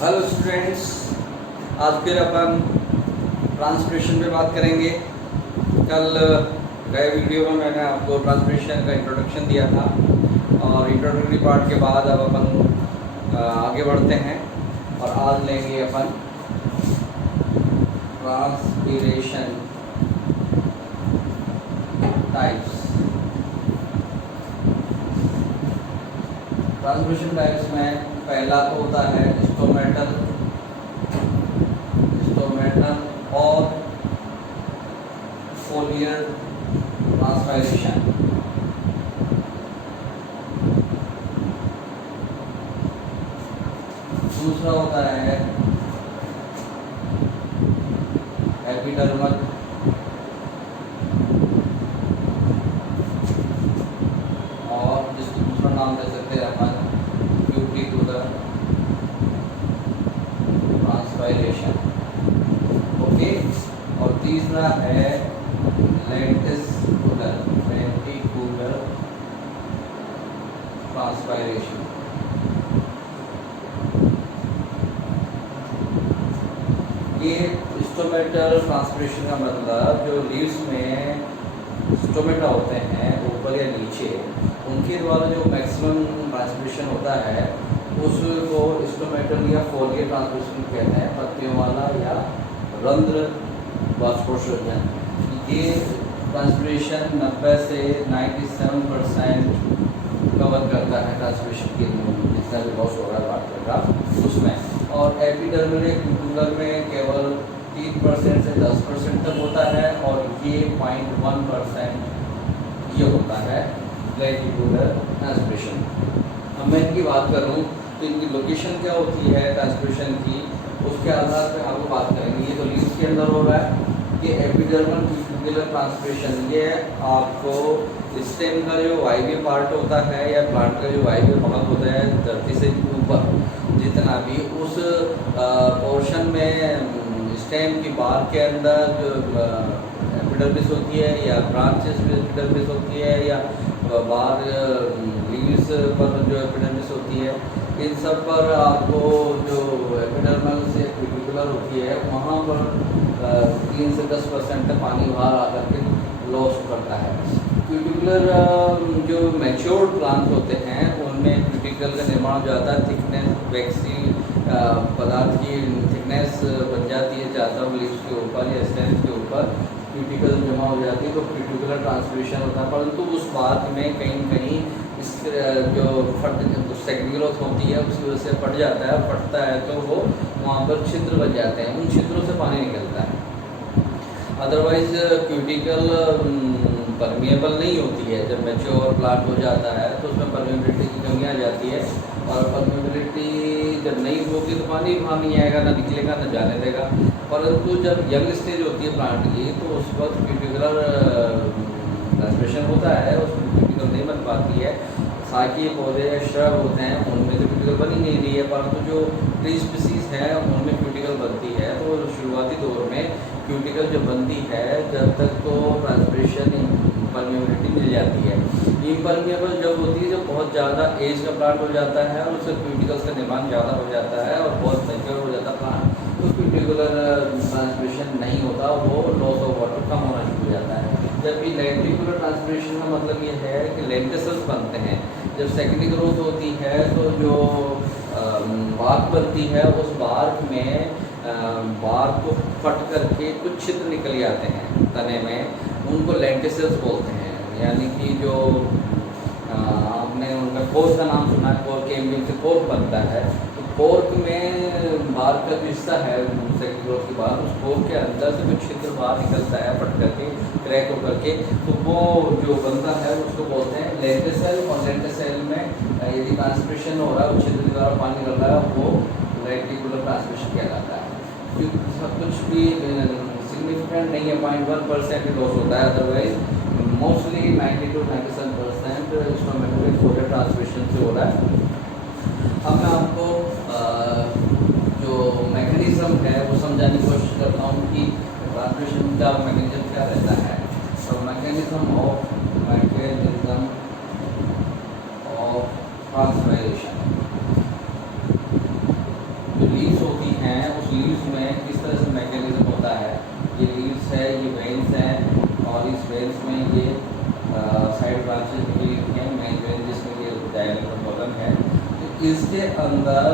Hello students, आज फिर अपन transcription पे बात करेंगे। कल गए वीडियो में मैंने आपको ट्रांसक्रिप्शन का इंट्रोडक्शन दिया था और इंट्रोडक्टरी पार्ट के बाद अब अपन आगे बढ़ते हैं और आज लेंगे अपन ट्रांसपिरेशन टाइप्स। ट्रांसपिरेशन टाइप्स में पहला तो होता है स्टोमेटल और फोलियर ट्रांसपायरेशन। दूसरा होता है एपिडर्मल और जिसको दूसरा नाम दे सकते हैं अपन क्यूटिकुलर ट्रांसपायरेशन। ओके, और तीसरा है लेंटिकुलर ट्रांसपायरेशन। ये स्टोमेटल ट्रांसपिरेशन का मतलब जो लीव्स में स्टोमेटा होते हैं ऊपर या नीचे, उनके द्वारा जो मैक्सिमम ट्रांसपिरेशन होता है उसको स्टोमेटल या फोलियर ट्रांसपिरेशन कहते हैं। पत्तियों वाला या रंध्र वाष्पोत्सर्जन। ये ट्रांसपिरेशन 90 से 97% कवर करता है ट्रांसपिरेशन के जितना भी लॉस हो रहा है वाटर का उसमें। और एपिडर्मल या क्यूटिकुलर में केवल 3% से 10% तक होता है और ये 0.1% ये होता है लेंटिकुलर ट्रांसपिरेशन। अब मैं इनकी बात करूँ तो इनकी लोकेशन क्या होती है ट्रांसपिरेशन की, उसके आधार पर आपको बात करेंगे। ये तो लीव्स के अंदर हो रहा है, ये एपिडर्मल क्यूटिकुलर ट्रांसपिरेशन। ये आपको स्टेम का जो वायवीय पार्ट होता है या प्लांट का जो वायवीय भाग होता है धरती से ऊपर जितना भी, उस पोर्शन में स्टेम की बार के अंदर जो एपिडर्मिस होती है या ब्रांचेस में एपिडर्मिस होती है या बाहर लीव्स पर जो एपिडर्मिस होती है, इन सब पर आपको जो एपिडर्मल से क्यूटिकुलर होती है वहाँ पर 3 से 10% तक पानी बाहर आकर के लॉस करता है। क्यूटिकुलर जो मैच्योर्ड प्लांट होते हैं उनमें क्यूटिकल का निर्माण हो जाता है। थिकनेस वैक्सी पदार्थ की थिकनेस बन जाती है ज़्यादा लीव्स के ऊपर या स्टेम के ऊपर क्यूटिकल जमा हो जाती है तो क्यूटिकुलर ट्रांसपिरेशन होता है। परंतु उस बात में कहीं न कहीं इस जो सेकेंडरी ग्रोथ होती है उसकी वजह से फट जाता है। फटता है तो वो वहाँ पर छिद्र बन जाते हैं, उन छिद्रों से पानी निकलता है। अदरवाइज क्यूटिकल परमिएबल नहीं होती है। जब मैच्योर प्लांट हो जाता है तो उसमें परमिएबिलिटी की कमी आ जाती है और परमिएबिलिटी जब नहीं होगी तो पानी वहाँ नहीं आएगा, ना निकलेगा ना जाने देगा। परंतु जब यंग स्टेज होती है प्लांट की तो उस वक्त क्यूटिकुलर ट्रांसपिरेशन होता है, उसमें क्यूटिकल नहीं बन पाती है। साकी पौधे श्रब होते हैं उनमें तो क्यूटिकल बन ही नहीं रही है, परंतु जो ट्री स्पीसीज है उनमें क्यूटिकल बनती है। तो शुरुआती दौर में क्यूटिकल जो बनती है जब तक तो ट्रांसपिरेशन परमिएबिलिटी मिल जाती है। इम्परमिएबल जब होती है, जब बहुत ज़्यादा एज का प्लांट हो जाता है और उससे क्यूटिकल्स का निर्माण ज़्यादा हो जाता है और बहुत मैच्योर हो जाता है प्लांट, तो क्यूटिकुलर ट्रांसपिरेशन नहीं होता, वो लॉस ऑफ वाटर कम होना शुरू हो जाता है। जबकि लेंटिकुलर ट्रांसपिरेशन का मतलब ये है कि लेंटिसल्स बनते हैं। जब सेकेंडरी ग्रोथ होती है तो जो बार्क बनती है उस बार्क में बार्क को फट करके कुछ छिद्र निकल जाते हैं तने में, उनको लेंटिसल्स बोलते हैं। यानी कि जो आपने उनका कोर्क का नाम सुना है, कोर्क के एम्बियम से कोर्क बनता है, तो कोर्क में बार्क का जो हिस्सा है सेकेंडरी ग्रोथ के बाद उस कोर्क के अंदर से कुछ छिद्र बाहर निकलता है फट करके, क्रैक होकर के, तो वो जो बनता है उसको बोलते हैं लेंटिसल। और लेंटिसल में यदि ट्रांसपिरेशन हो रहा है, छिद्र के द्वारा पानी निकल रहा है, वो लेंटिकुलर ट्रांसपिरेशन कहलाता है। सब कुछ भी सिग्निफिकेंट नहीं है, 0.1% लॉस होता है। Otherwise mostly 90 to 97% stomatal फोलियर transpiration से हो रहा है। अब मैं आपको जो मैकेनिज्म है वो समझाने की कोशिश करता हूँ कि ट्रांसपिरेशन का मैकेनिज्म क्या रहता है। तो मैकेनिज्म ऑफ ट्रांसपिरेशन, जो लीव्स लीव्स में किस तरह से मैकेनिज्म होता है। ये लीव्स है, ये वेन्स हैं और इस वेन्स में ये साइड ब्रांचेज निकली हुई हैं, मेन वेन जिसमें ये डायमीटर कॉलम है। तो इसके अंदर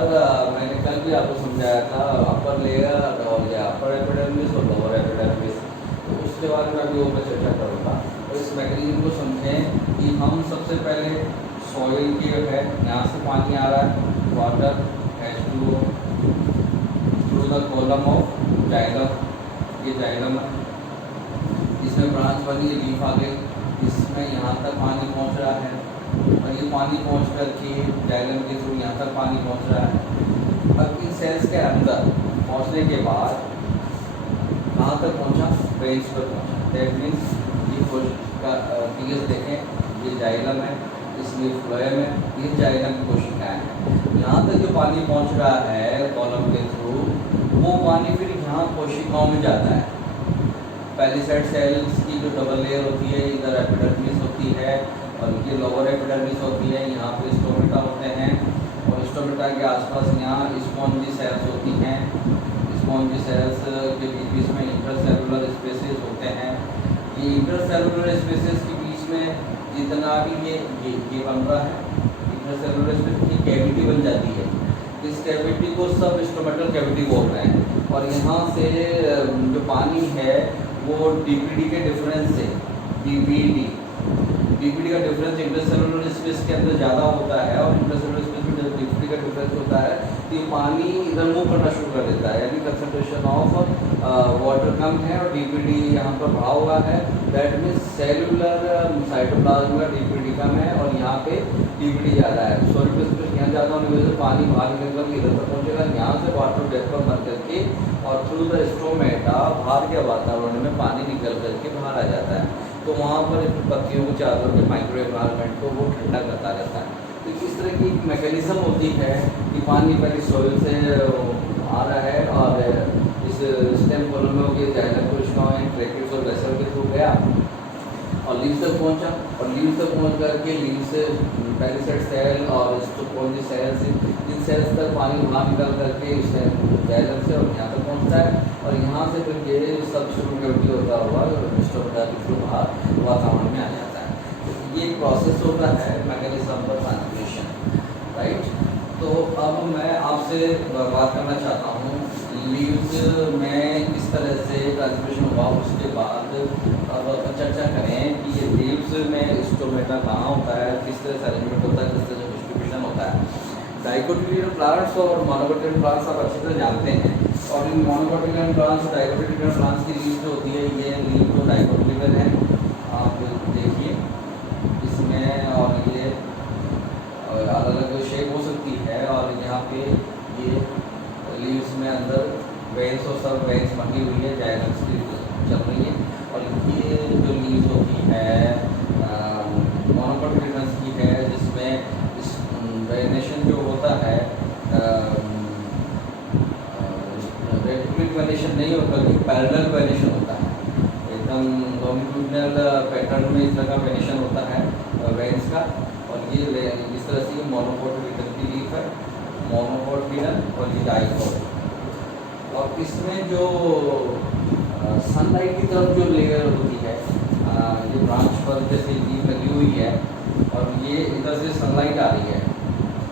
मैंने कल भी आपको समझाया था अपर लेयर और या अपर एपिडर्मिस और लोअर एपिडर्मिस, तो उसके बारे में अभी वो मैं चर्चा करूँगा। और इस मैकेनिज्म को समझें कि हम सबसे पहले सॉइल की है, यहाँ से पानी आ रहा है, water H2O through the column of xylem, ये जाइलम है, इसमें ब्रांच बनी, लीफ आ गई, इसमें यहाँ तक पानी पहुँच रहा है और ये पानी पहुँच कर के जाइलम के थ्रू यहाँ तक पानी पहुँच रहा है। अब इन सेल्स के अंदर पहुँचने के बाद कहाँ तक पहुँचा, वेन्स पर पहुँचा। दैट मीन्स ये कोशिका फिगर देखें, ये जाइलम है, इसमें फ्लोएम है, ये जाइलम की कोशिकाएँ हैं। यहाँ तक जो पानी पहुँच रहा है कॉलम के थ्रू, वो पानी फिर यहाँ कोशिकाओं में जाता है। पैलिसेड सेल्स की जो डबल लेयर होती है, इधर एपिडर्मिस होती है और ये लोअर एपिडर्मिस होती है, यहाँ पे स्टोमेटा होते हैं और स्टोमेटा के आसपास यहाँ स्पॉन्जी सेल्स होती हैं। स्पॉन्जी सेल्स के बीच में इंटरसेलुलर स्पेसेस होते हैं। ये इंटरसेलुलर स्पेसेस के बीच में जितना भी ये बन रहा है इंटरसेलुलर स्पेस की कैविटी बन जाती है, इस कैविटी को सब स्टोमेटल कैविटी बोल रहे हैं। और यहाँ से जो पानी है वो डीपीडी के डिफरेंस से, डीपीडी का डिफरेंस इंटरसेलुलर स्पेस के अंदर ज़्यादा होता है और इंटरसेलुलर स्पेस में जब डीपीडी का डिफरेंस होता है तो ये पानी इधर मूव करना शुरू कर देता है, यानी कंसंट्रेशन ऑफ वाटर कम है और डीपीडी यहाँ पर बढ़ा हुआ है। दैट मीन्स सेलुलर साइटोप्लाज्म का डीपीडी कम है और यहाँ पे डीपीडी ज़्यादा है। सॉलिड स्पेस यहाँ ज़्यादा होने की वजह से पानी बाहर निकल कर इधर तक पहुँचेगा, यहाँ से वाटर वेपर बन करके और थ्रू द स्टोमेटा बाहर के वातावरण में पानी निकल करके बाहर आ जाता है। तो वहाँ पर पत्तियों को चारों के माइक्रो एनवायरनमेंट को वो ठंडा करता रहता है। तो इस तरह की मैकेनिज्म होती है कि पानी पहले सॉइल से आ रहा है और इस स्टेम कॉलम में होकर जाइलम कोशिकाएं ट्रैकेट्स और वेसल के थ्रू गया और लीव्स तक पहुंचा और लीव्स तक पहुंच करके लीव्स से पैलिसेड सेल और स्पोन्जी सेल्स, इन सेल्स तक पानी बाहर निकल करके जाइलम से और यहाँ तक पहुंचता है और यहाँ से फिर ये सब शुरू कैविटी होता हुआ स्टोमेटा के थ्रू बाहर वातावरण में आ जाता है। तो ये प्रोसेस होता है मैकेनिज्म पर ट्रांसमिशन, राइट। तो अब मैं आपसे बात करना चाहता हूँ लीव्स में किस तरह से ट्रांसमिशन हुआ, उसके बाद अब चर्चा करें कि ये लीव्स में स्टोमेटा कहाँ होता है, किस तरह से अरेंजमेंट होता है, किस तरह से डिस्ट्रीब्यूशन होता है। डाइकोटिलियन प्लांट्स और मोनोकोटिलियन प्लांट्स आप अच्छी तरह जानते हैं और इन मोनोकोटिलियन प्लांट्स और डाइकोटिलियन प्लांट्स की लीव जो होती है, ये लीव तो डाइकोटिलियन है, आप देखिए इसमें, और ये अलग अलग शेप हो सकती है और यहाँ पे ये लीव्स में अंदर वेन्स और सब वेन्स बनी हुई है, जाइलम्स की चल रही है। और ये जो लीव्स होती है मोनोकोटिलियन की है, जिसमें वेनेशन जो होता है रेटिकुलेट वेनेशन नहीं होता कि पैरेलल वेनेशन होता है, एकदम लॉन्गिट्यूडिनल पैटर्न में इस तरह का वेनेशन होता है वेन्स का। और ये इस तरह से मोनोकोटिलियन की लीफ है, मोनोकोटिलियन और ये डाइकोट। और इसमें जो सनलाइट की तरफ जो लेयर होती है, ये ब्रांच पर जैसे लीफ लगी हुई है और ये इधर से सनलाइट आ रही है,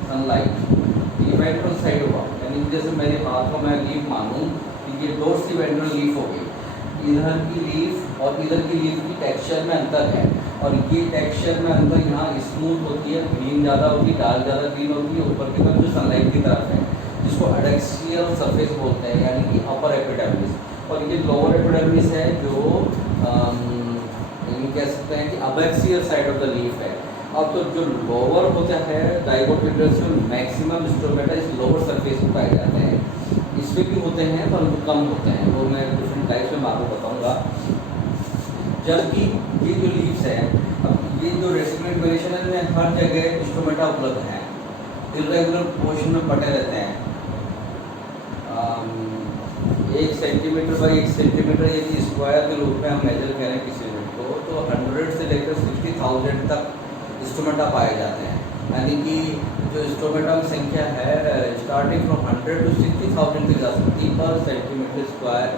सनलाइट ये वेंट्रल साइड हुआ, यानी जैसे मेरे हाथ को मैं लीफ मानूँ कि ये डोर्सी वेंट्रल लीफ हो गई, इधर की लीफ और इधर की लीफ की टेक्सचर में अंतर है और ये टेक्सचर में अंतर यहाँ स्मूथ होती है, ग्रीन ज़्यादा होती है, डार्क ज़्यादा ग्रीन होती है ऊपर की तरफ जो सनलाइट की तरफ है, जिसको एडेक्सियल सरफेस बोलते हैं, यानी कि अपर एपिडर्मिस। और ये लोअर एपिडर्मिस है जो कह सकते हैं कि abaxial side of the leaf है। अब तो जो लोअर होता है डाइकोटिलियन में मैक्सिमम स्टोमेटा इस लोअर सरफेस पर पाए जाते हैं, इसमें भी होते हैं परंतु कम होते हैं, वो मैं डिफरेंट टाइप्स में आपको बताऊंगा। जबकि ये जो लीव्स हैं, अब ये जो रेटिकुलेट वेनेशन में हर जगह स्टोमेटा उपलब्ध हैं, इरेगुलर पोर्शन में पटे रहते हैं, 1 सेंटीमीटर बाई 1 सेंटीमीटर यदि स्क्वायर के रूप में हम मेजर करें किसी यूनिट को, तो 100 से लेकर 60,000 तक स्टोमेटा पाए जाते हैं। यानी कि जो स्टोमेटा में संख्या है स्टार्टिंग फ्रॉम 100 to 60,000 तक जा सकती है पर सेंटीमीटर स्क्वायर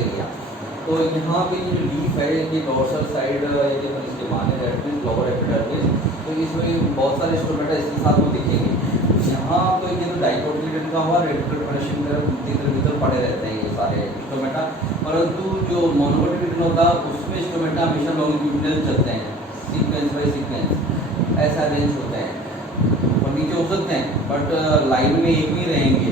एरिया। तो यहाँ पे जो लीफ है ये डोर्सल साइड यदि हम इसके माने दैट मीन्स लोअर एपिडर्मिस, तो इसमें बहुत सारे स्टोमेटा इसके साथ में दिखेंगे। यहाँ तो ये तो डाइकोटिलेडन का हुआ रेडिकुलर फिनिशिंग के भीतर पड़े रहते हैं ये सारे स्टोमेटा, परंतु जो मोनोकोटिलेडन होता है उसमें स्टोमेटा हमेशा लॉन्गिट्यूडिनल चलते हैं, सीक्वेंस बाय सीक्वेंस ऐसा अरेंज होते हैं और नीचे हो सकते हैं बट लाइन में एक ही रहेंगे,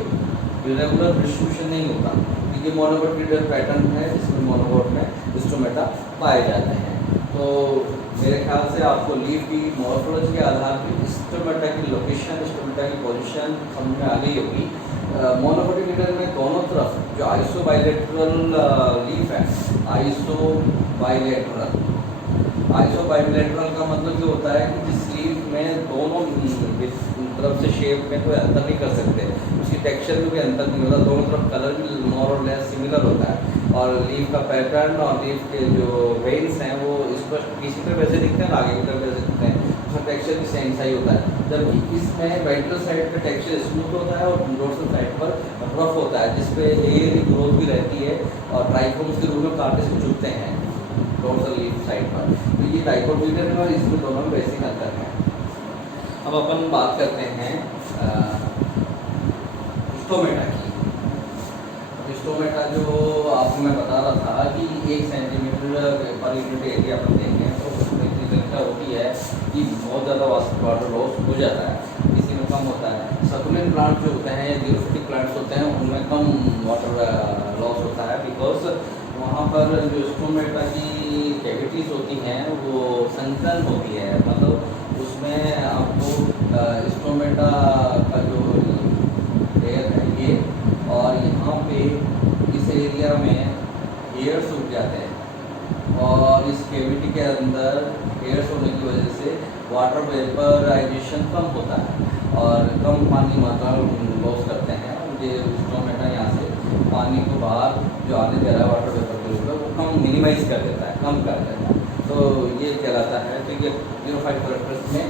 रेगुलर डिस्ट्रीब्यूशन नहीं होता। ये मोनोकोटिलेडन पैटर्न है जिसमें मोनोकोट में स्टोमेटा पाए जाते हैं। तो मेरे ख्याल से आपको लीफ की मॉर्फोलॉजी के आधार पर स्टोमेटा की लोकेशन, स्टोमेटा की पोजीशन समझ में आ गई होगी। मोनोकोटिलेडन में दोनों तरफ जो आइसोबाइलेटरल लीफ है, आइसोबाइलेटरल का मतलब ये होता है कि जिस लीफ में दोनों तरफ से शेप में कोई अंतर नहीं कर सकते, उसकी टेक्सचर में कोई अंतर नहीं होता, दोनों तरफ कलर भी मोर और लेस सिमिलर होता है और लीफ का पैटर्न और लीफ के जो वेन्स हैं वो स्पष्ट किसी तरह वैसे दिखते हैं, आगे की तरफ वैसे दिखते हैं, उसका टेक्सचर भी सेम सा ही होता है। जबकि इसमें वेंट्रल साइड का टेक्सचर स्मूथ होता है और डोर्सल साइड पर रफ होता है जिसपे हेयर की ग्रोथ भी रहती है और ट्राइकोम्स के रूप में कार्टिस को चुभते हैं डोर्सल लीफ साइड पर। तो ये डाइकोटिलेडन है और इसमें दोनों में बेसिक अंतर है। अब अपन बात करते हैं स्टोमेटा की। स्टोमेटा जो आपको मैं बता रहा था कि 1 सेंटीमीटर पर यूनिट एरिया अपन देंगे तो उसमें इतनी संख्या होती है कि बहुत ज़्यादा वाटर लॉस हो जाता है, किसी में कम होता है। सकुलेंट प्लांट जो होते हैं, जीरोफिटिक प्लांट्स होते हैं, उनमें कम वाटर लॉस होता है बिकॉज वहाँ पर जो स्टोमेटा की कैविटीज़ होती हैं वो संकलन होती है, मतलब उसमें आपको स्टोमेटा का जो लेयर है ये और यहाँ पे इस एरिया में हेयर्स उग जाते हैं और इस कैविटी के अंदर हेयर्स होने की वजह से वाटर वेपराइजेशन कम होता है और कम पानी मात्रा लॉस करते हैं। ये स्टोमेटा यहाँ से पानी को बाहर जो आने दे रहा है वाटर वेपर के ऊपर वो कम मिनिमाइज कर देता है, कम कर देता है। तो ये कहलाता है कि ये 0.5 करेक्टर्स में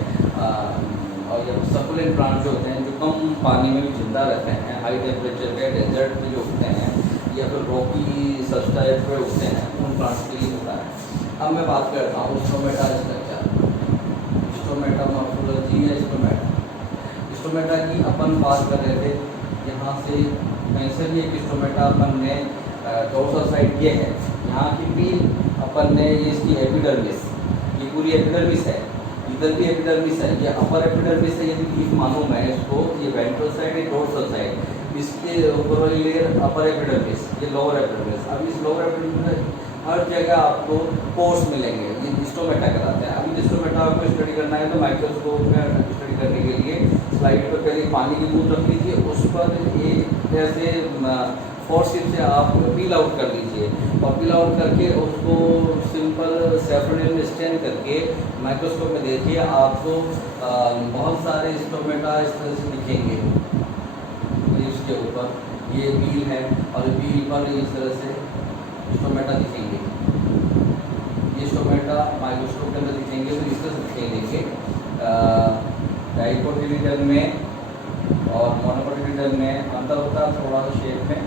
और ये सकुलेंट प्लांट जो होते हैं जो कम पानी में भी जिंदा रहते हैं, हाई टेम्परेचर पे डेजर्ट पे जो उगते हैं या फिर रॉकी सबस्ट्रेट पे उगते हैं, उन प्लांट्स के लिए होता है। अब मैं बात करता हूँ स्टोमेटा स्ट्रक्चर, स्टोमेटा मॉर्फोलॉजी या स्टोमेटा की अपन बात कर रहे थे। यहाँ से कहीं से भी एक स्टोमेटा अपन ने डोर्सल साइड ये है, यहाँ की भी अपन ने ये इसकी एपिडर्मिस, ये पूरी एपिडर्मिस है, इधर भी एपिडर्मिस है, ये अपर एपिडर्मिस है। यदि लीफ मालूम है इसको, ये वेंट्रल साइड है, डोर्सल साइड, इसके ऊपर वाली लेयर अपर एपिडर्मिस, ये लोअर एपिडर्मिस। अब इस लोअर एपिडर्मिस में हर जगह आपको पोर्स मिलेंगे, ये स्टोमेटा कहलाते हैं। अभी स्टोमेटा को स्टडी करना है तो माइक्रोस्कोप में स्टडी करने के लिए स्लाइड पर पहले पानी की बूंद रख लीजिए, उस पर एक ऐसे फोर्सिप से आप पील आउट कर लीजिए और पील आउट करके उसको सिंपल सैफरन में स्टैंड करके माइक्रोस्कोप में देखिए, आपको बहुत सारे स्टोमेटा इस तरह से दिखेंगे। इसके ऊपर ये पील है और पील पर इस तरह से स्टोमेटा दिखेंगे। ये स्टोमेटा माइक्रोस्कोप के अंदर दिखेंगे तो इस तरह से दिखेंगे। डाइकोटिलेडन में और मोनोकोटिलेडन में अंतर होता है थोड़ा सा शेप में।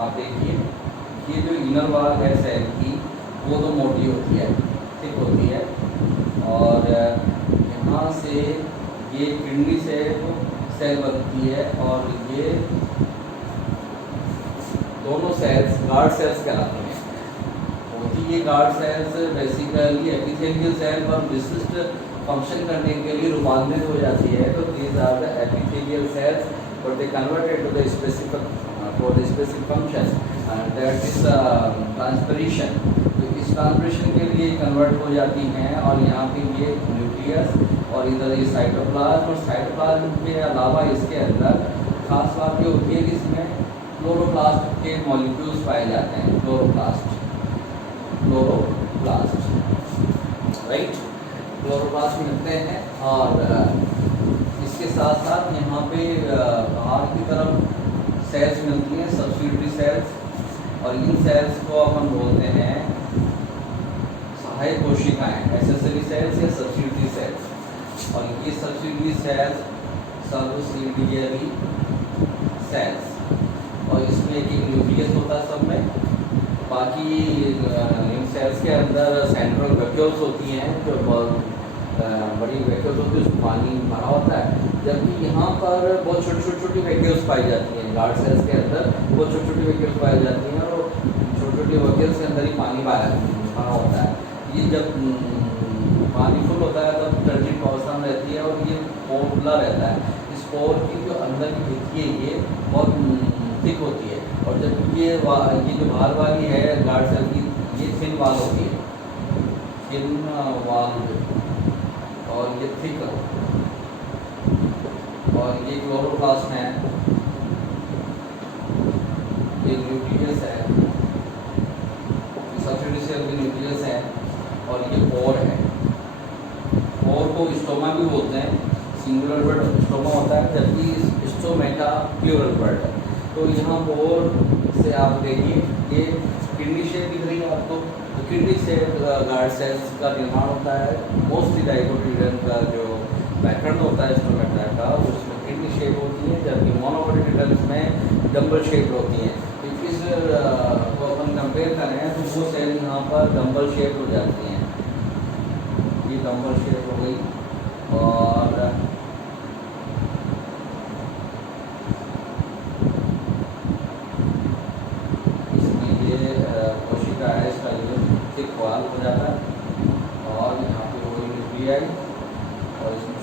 आप देखिए ये जो इनर वाल है सेल की वो तो मोटी होती है, थिक होती है और यहाँ से ये किडनी से सेल बनती है और ये दोनों सेल्स गार्ड सेल्स कहलाते हैं। होती ये guard cells basically epithelial cell पर विशिष्ट फंक्शन करने के लिए रूपांतरित हो जाती है। तो these are the epithelial cells but they converted to the specific for the specific function and that is transpiration. तो इस ट्रांसपरेशन के लिए कन्वर्ट हो जाती हैं और यहाँ पे ये न्यूक्लियस और इधर ये साइटोप्लाज्म, और साइटोप्लाज्म के अलावा इसके अंदर खास बात ये होती है कि इसमें क्लोरोप्लास्ट के मॉलिक्यूल्स पाए जाते हैं। क्लोरोप्लास्ट राइट, क्लोरोप्लास्ट मिलते हैं और इसके साथ साथ यहाँ पे बाहर की तरफ सेल्स मिलती हैं, सब्सिट्यूटरी सेल्स, और इन सेल्स को अपन बोलते हैं सहायक कोशिकाएं, एसेसरी सेल्स या सब्सिट्यूटरी सेल्स। और ये सब्सिट्यूटरी सेल्स सबसिडियरी सेल्स, और इसमें एक एक न्यूक्लियस होता है सब में। बाकी इन सेल्स के अंदर सेंट्रल वैक्यूल्स होती हैं जो बहुत बड़ी वैक्यूल्स होती है, उसमें पानी भरा होता है। जबकि यहाँ पर बहुत छोटी वैक्यूल्स पाई जाती हैं, गार्ड सेल्स के अंदर बहुत छोटी वैक्यूल्स पाई जाती हैं, और छोटी वैक्यूल्स के अंदर ही पानी भरा होता है। ये जब पानी फुल होता है तब टर्जिड अवस्था में रहती है, और ये पोर खुला रहता है। इस पोर की जो अंदर की भित्ति है ये बहुत थिक होती है, और जब ये जो बाहर वाली है गार्ड सेल की, ये थिन वाल होती है, थिन वाल, और ये थिक, और ये क्लोरोप्लास्ट है, ये न्यूक्लियस है, सबसिडी सेल की न्यूक्लियस है, और ये पोर है। पोर को स्टोमा भी बोलते हैं, सिंगुलर वर्ड स्टोमा होता है, जबकि स्टोमेटा प्लूरल वर्ड है। तो यहाँ पोर से आप देखिए ये किडनी शेप दिख रही है आपको, तो किडनी से गार्ड सेल्स का निर्माण होता है। मोस्टली डाइकोटिलिडन का जो पैटर्न होता है स्टोमेटा का, उसमें किडनी शेप होती है, जबकि मोनोकोटिलिडन्स में डम्बल शेप होती है। तो इस को अपन कंपेयर करें तो वो सेल यहाँ पर डम्बल शेप हो जाती हैं, ये डम्बल शेप हो गई, और इसमें ये कोशिका है, इसका ये थिक वाल हो जाता है, और यहाँ पे वो न्यूक्लियाई, और इसमें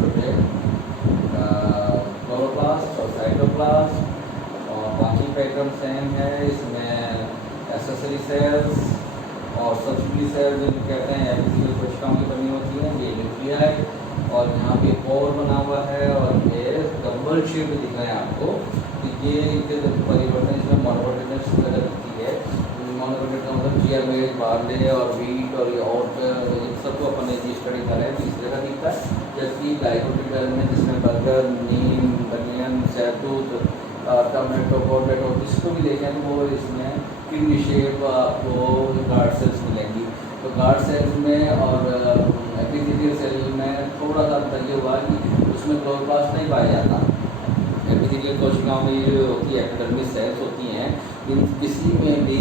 छोटे क्लोरोप्लास्ट और साइटोप्लास्ट, और बाकी पैटर्न सेम है। इसमें एक्सेसरी सेल्स और सबसिडी सेल्स जो कहते हैं एपिथेलियल कोशिकाओं की बनी होती हैं, ये न्यूक्लियाई, और यहाँ पे पोर बना हुआ है, और ये डबल शेप दिख रहे हैं आपको। तो ये परिवर्तन इसमें मोनोकोटिलिडन्स की तरह दिखती है। मोनोकोटिलिडन का मतलब जियामेट, बार्ले और वीट और ये और इन सबको अपन ने स्टडी करें तो इस तरह दिखता है। जबकि डाइकोटिलिडन में जिसमें बर्गर, नीम, बनियन, शहतूत, टमाटो, पोटैटो, जिसको भी देखें तो वो इसमें किडनी शेप आपको गार्ड सेल्स मिलेंगी। तो गार्ड सेल्स में और एपिथेलियल सेल में थोड़ा सा अंतर ये हुआ कि उसमें क्लोरोप्लास्ट नहीं पाया जाता। एपिथेलियल कोशिकाओं में ये होती है एपिडर्मिस सेल्स होती हैं, इन किसी में भी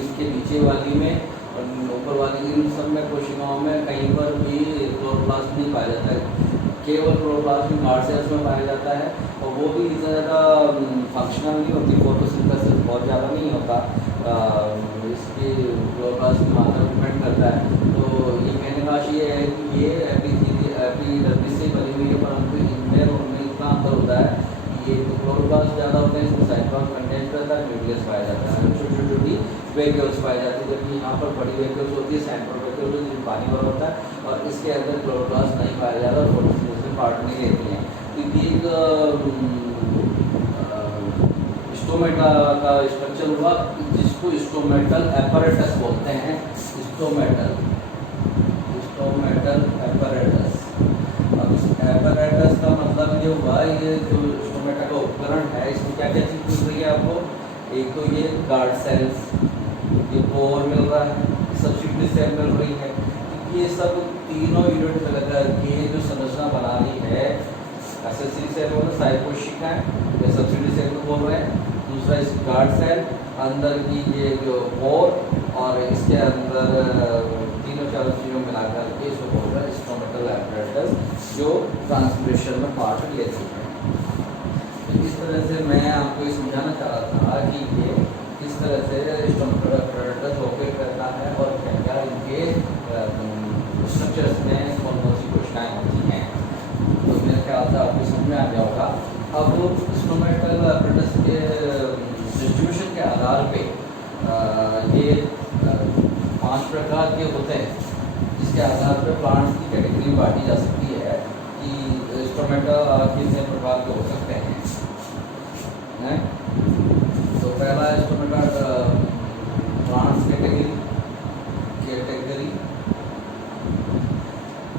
इसके नीचे वाली में और ऊपर वाली इन सब में कोशिकाओं में कहीं पर भी क्लोरोप्लास्ट नहीं पाया जाता है। केवल क्लोरोप्लास्ट गार्ड सेल्स में पाया जाता है, और वो भी इतना ज़्यादा फंक्शनल नहीं होती, फोटोसिंथेसिस बहुत ज़्यादा नहीं होता। इसकी क्लोरोप्लास्ट की मात्रा डिपेंड करता है। तो ये कहने का ये है कि ये एपिडर्मिस से बनी हुई है, परंतु इनमें और उनमें इतना अंतर होता है कि ये क्लोरोप्लास्ट ज़्यादा होते हैं, इसमें साइटोप्लाज्म कंटेंट रहता है, न्यूक्लियस पाया जाता है, छोटी वैक्यूल्स पाई जाती है। जबकि यहाँ पर बड़ी वैक्यूल्स होती है, सेंट्रल वैक्यूल जिसमें पानी भरा होता है, और इसके अंदर क्लोरोप्लास्ट नहीं पाया जाता, फोटोसिंथेसिस में पार्ट नहीं लेती हैं। तो ये स्टोमेटा का स्ट्रक्चर हुआ, जिसको स्टोमेटल एपरेटस बोलते हैं। Stomatal apparatus. अब इस एपरेटस का मतलब ये हुआ, ये जो स्टोमेटा का उपकरण है, इसमें क्या क्या चीज़ मिल रही है आपको? एक तो ये गार्ड सेल्स, ये पोर मिल रहा है, सबसिडी सेल मिल रही है। ये सब तीनों यूनिट मिलकर के जो संरचना बना रही है, एक्सेसरी सेल बोल रहे, साइड कोशिका है, ये सबसिडी सेल को बोल रहे हैं। दूसरा इस गार्ड सेल, अंदर की ये जो पोर, और इसके अंदर तीनों चार चीज़ों मिलाकर के इसको बोल रहे हैं स्टोमेटल एपरेटस, जो ट्रांसमिशन में पार्ट लेती है। तो इस तरह से मैं आपको ये समझाना चाह रहा था कि ये किस तरह से स्टोमेटल एपरेटस ऑपरेट करता है, और क्या क्या इनके स्ट्रक्चर्स में कौन कौन सी कोशिकाएँ होती हैं। तो मेरे ख्याल से आपको समझ में आ गया होगा। अब स्टोमेटल एपरेटस के डिस्ट्रीब्यूशन के आधार पे ये 5 प्रकार के होते हैं, जिसके आधार पर प्लांट्स की कैटेगरी बांटी जा सकती है कि स्टोमेटा कितने प्रकार के हो सकते हैं। तो पहला stomata plants category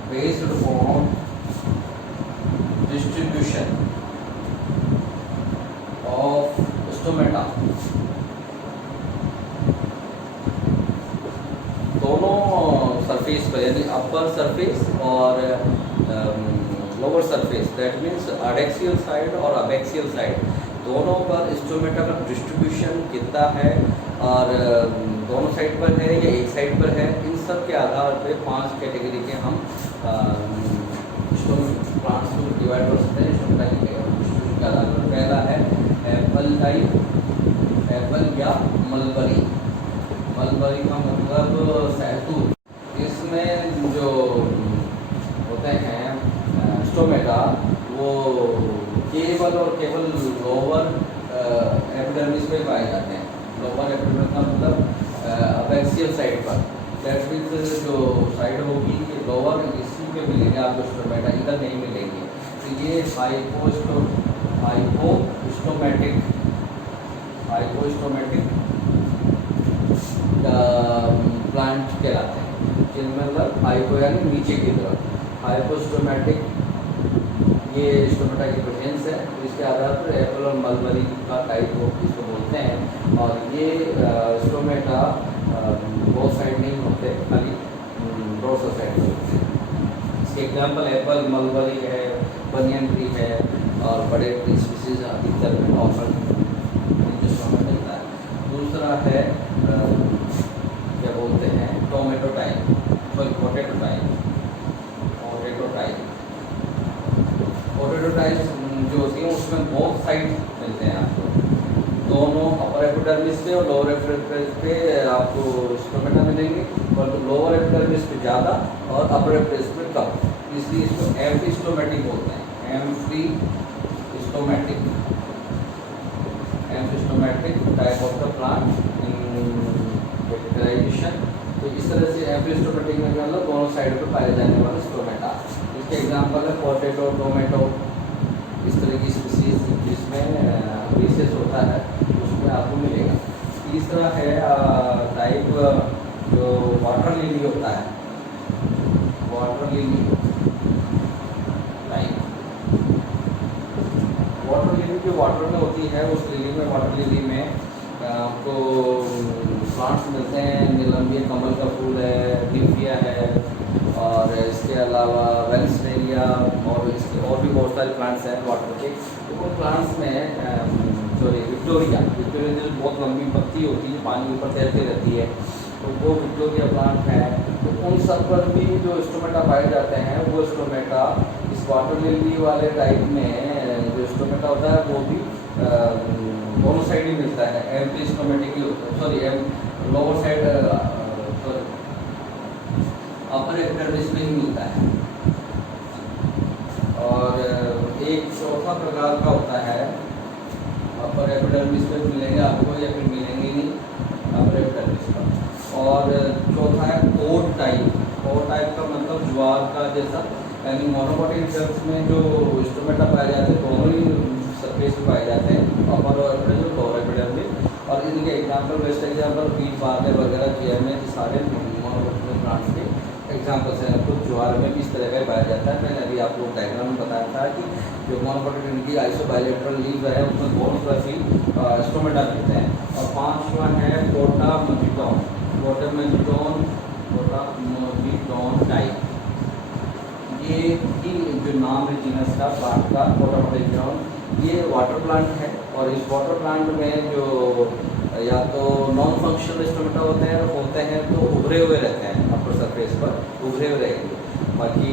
based on distribution of stomata. दोनों सरफेस पर, यानी अपर सरफेस और lower lower surface, that means adaxial side और अबैक्सियल साइड दोनों पर स्टोमेटा का डिस्ट्रीब्यूशन कितना है और दोनों साइड पर है या एक साइड पर है, इन सब के आधार पे 5 कैटेगरी के हम प्लांट्स को डिवाइड कर सकते हैं स्टोमेटा के आधार पर। पहला है एप्पल टाइप, एप्पल या मलबरी। मलबरी का मतलब सहतूत। इसमें जो होते हैं स्टोमेटा वो केवल और केवल लोअर एपिडर्मिस पे पाए जाते हैं। लोअर एपिडर्मिस का मतलब अबैक्सियल साइड पर, दैट मीन्स जो साइड होगी ये लोअर, इसी पे मिलेंगे आपको स्टोमेटा, इधर नहीं मिलेंगे। तो ये हाइपोस्टोमेटिक प्लांट कहलाते हैं, जिनमें मतलब हाइपो यानी नीचे की तरफ, हाइपोस्टोमेटिक ये स्टोमेटा की प्रेजेंस है। तो इसके आधार पर एप्पल और मलबरी का टाइप को इसको बोलते हैं। और ये स्टोमेटा बहुत साइड नहीं होते, खाली डोर्सल साइड होते हैं। इसके एग्जाम्पल एप्पल, मलबरी है, बनियन ट्री है और बड़े ट्री स्पीसीज अधिकतर में ऑफर स्टोमेटा मिलता है। दूसरा है क्या बोलते हैं tomato type, sorry potato type. Potato type जो होती है उसमें बहुत साइड मिलते हैं आपको, दोनों अपर एपिडर्मिस पे और लोअर एपिडर्मिस पे आपको स्टोमेटा मिलेंगे, पर तो लोअर एपिडर्मिस पे ज़्यादा और अपर एपिडर्मिस पे कम, इसलिए इसको एम्फिस्टोमेटिक बोलते हैं। Amphistomatic type of the plant categorization. तो इस तरह से एम्फिस्टोमेटिक में मतलब दोनों साइड पर पाए जाने वाले स्टोमेटा। इसके एग्जाम्पल है पोटैटो, टोमेटो, इस तरह की स्पीसीज जिसमें रिसेस होता है उसमें आपको मिलेगा। तीसरा है टाइप जो वाटर लिली होता है, water lily type. Water lily जो वाटर में होती है, उस लिली में, वाटर लिली में आपको प्लांट्स मिलते हैं। नीलम्बिया कमल का फूल है, लिम्फिया है और इसके अलावा वेल्सनेरिया और इसके और भी बहुत सारे प्लांट्स हैं वाटर के। तो उन प्लांट्स में विक्टोरिया जो बहुत लंबी पत्ती होती है, पानी के ऊपर तैरती रहती है, तो वो विक्टोरिया प्लांट है। तो उन सब पर भी जो स्टोमेटा पाए जाते हैं, वो स्टोमेटा इस वाटर लिली वाले टाइप में जो स्टोमेटा होता है वो भी दोनों साइड ही मिलता है। एम्फिस्टोमेटिक लोअर साइड अपर एपिडर्मिस में ही मिलता है। और एक चौथा प्रकार का होता है, अपर एपिडर्मिस में मिलेंगे आपको या फिर मिलेंगे नहीं अपर एपिडर्मिस पर। और चौथा है कोट टाइप। कोट टाइप का मतलब ज्वार का जैसा, यानी मोनोकोटिक सेल्स में जो स्टोमेटा पाए जाते हैं दोनों ही सरफेस पे पाए जाते हैं, अपर और लोअर एपिडर्मिस। और इनके example, best example beet barley वगैरह किया में सारे मोनोकोटिक प्लांट्स के एग्जाम्पल्स हैं। तो ज्वार में भी इस तरह का पाया जाता है। मैंने अभी आप लोग डायग्राम में बताया था कि जो मोनोकोटिक इनकी आइसोबाइलेटरल लीव है उसमें दोनों तरफ ही स्टोमेटा मिलते हैं। और पांचवा है पोटामेजिटोन टाइप। ये ही जो नाम है जीनस का प्लांट का, पोटामेजिटोन, ये वाटर प्लांट है। और इस वाटर प्लांट में जो या तो नॉन फंक्शनल स्टोमेटा होते हैं तो उभरे हुए रहते हैं, अपर सरफेस पर उभरे हुए रहेंगे, बाकी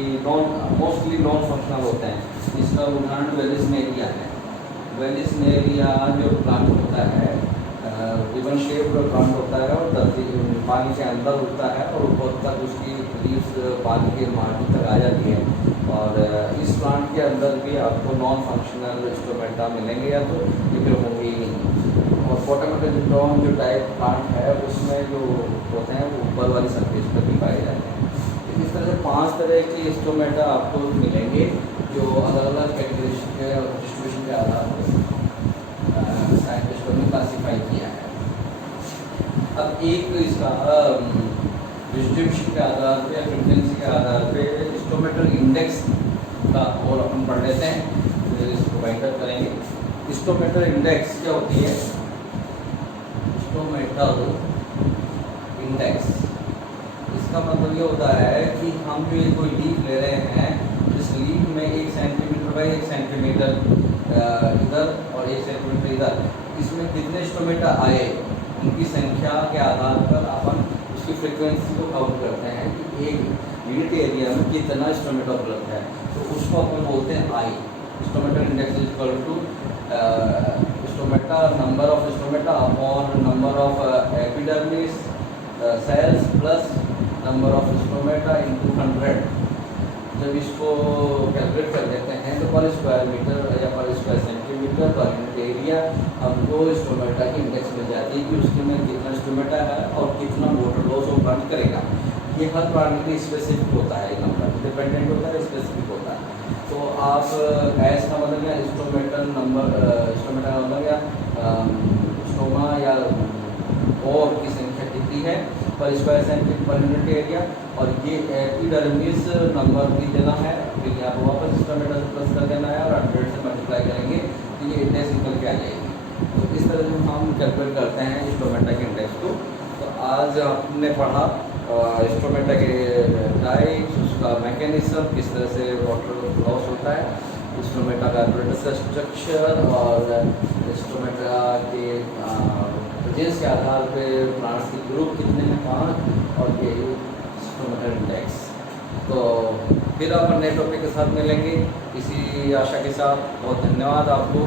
मोस्टली नॉन फंक्शनल होते हैं। इसका उदाहरण वेलिसनेरिया है। वेलिसनेरिया जो प्लांट होता है रिबन शेप प्लांट होता है और धरती पानी के अंदर उगता है और ऊपर तक उसकी लीव्स पानी के मार्जिन तक आ जाती है। और इस प्लांट के अंदर भी आपको नॉन फंक्शनल स्टोमेटा मिलेंगे या तो ये फिर होंगे ही नहीं। और पोटामेजिटोन जो टाइप प्लांट है उसमें जो होते हैं वो ऊपर वाली सरफेस पर भी पाए जाते हैं। इस तरह से 5 तरह के स्टोमेटा आपको मिलेंगे जो अलग अलग कैटेगरी के और डिस्ट्रीब्यूशन के आधार पर साइंटिस्टों ने क्लासीफाई किया है। अब एक इसका डिस्ट्रीब्यूशन के आधार पे या फ्रीक्वेंसी के आधार पे स्टोमेटल इंडेक्स का और अपन पढ़ लेते हैं, तो इसको फाइंड आउट करेंगे। स्टोमेटल इंडेक्स क्या होती है? स्टोमेटल इंडेक्स, इसका मतलब ये होता है कि हम जो ये कोई लीफ ले रहे हैं, इस स्लीव में 1 सेंटीमीटर बाई 1 सेंटीमीटर इधर और 1 सेंटीमीटर इधर, इसमें कितने स्टोमेटा आए उनकी संख्या के आधार पर अपन उसकी फ्रिक्वेंसी को काउंट करते हैं कि एक यूनिट एरिया में कितना स्टोमेटा उपलब्ध है। तो उसको अपन बोलते हैं I. Stomata index is equal to stomata number of stomata upon number of epidermis cells plus number of stomata into 100। जब इसको कैलकुलेट कर लेते हैं तो पर स्क्वायर मीटर या पर square centimetre per unit area हमको स्टोमेटा की इंडेक्स मिल जाती है कि उसके में कितना स्टोमेटा है और कितना मोटर लॉस वो बर्न करेगा। ये हर प्राणी के स्पेसिफिक होता है, नंबर डिपेंडेंट होता है, स्पेसिफिक होता है। तो आप एस का मतलब क्या, स्टोमेटल नंबर, स्टोमेटा का मतलब क्या, स्टोमा या और की संख्या कितनी है पर square centimetre per unit area, और ये एपिडर्मिस नंबर की देना है, फिर यहाँ पर वापस स्टोमेटा से प्लस कर देना है और 100 से मल्टीप्लाई करेंगे तो ये इंडेक्स निकल के आ जाएगी। तो इस तरह से हम कैलकुलेट करते हैं स्टोमेटा के इंडेक्स को। तो आज हमने पढ़ा स्टोमेटा के टाइप्स, उसका मैकेनिज्म, किस तरह से वाटर लॉस होता है, स्टोमेटा का स्ट्रक्चर और स्टोमेटा के प्रेजेंस के आधार पे प्लांट्स के ग्रुप कितने हैं, 5, और ये स्टोमेटा इंडेक्स। तो फिर अपन नए टॉपिक के साथ मिलेंगे इसी आशा के साथ। बहुत धन्यवाद आपको।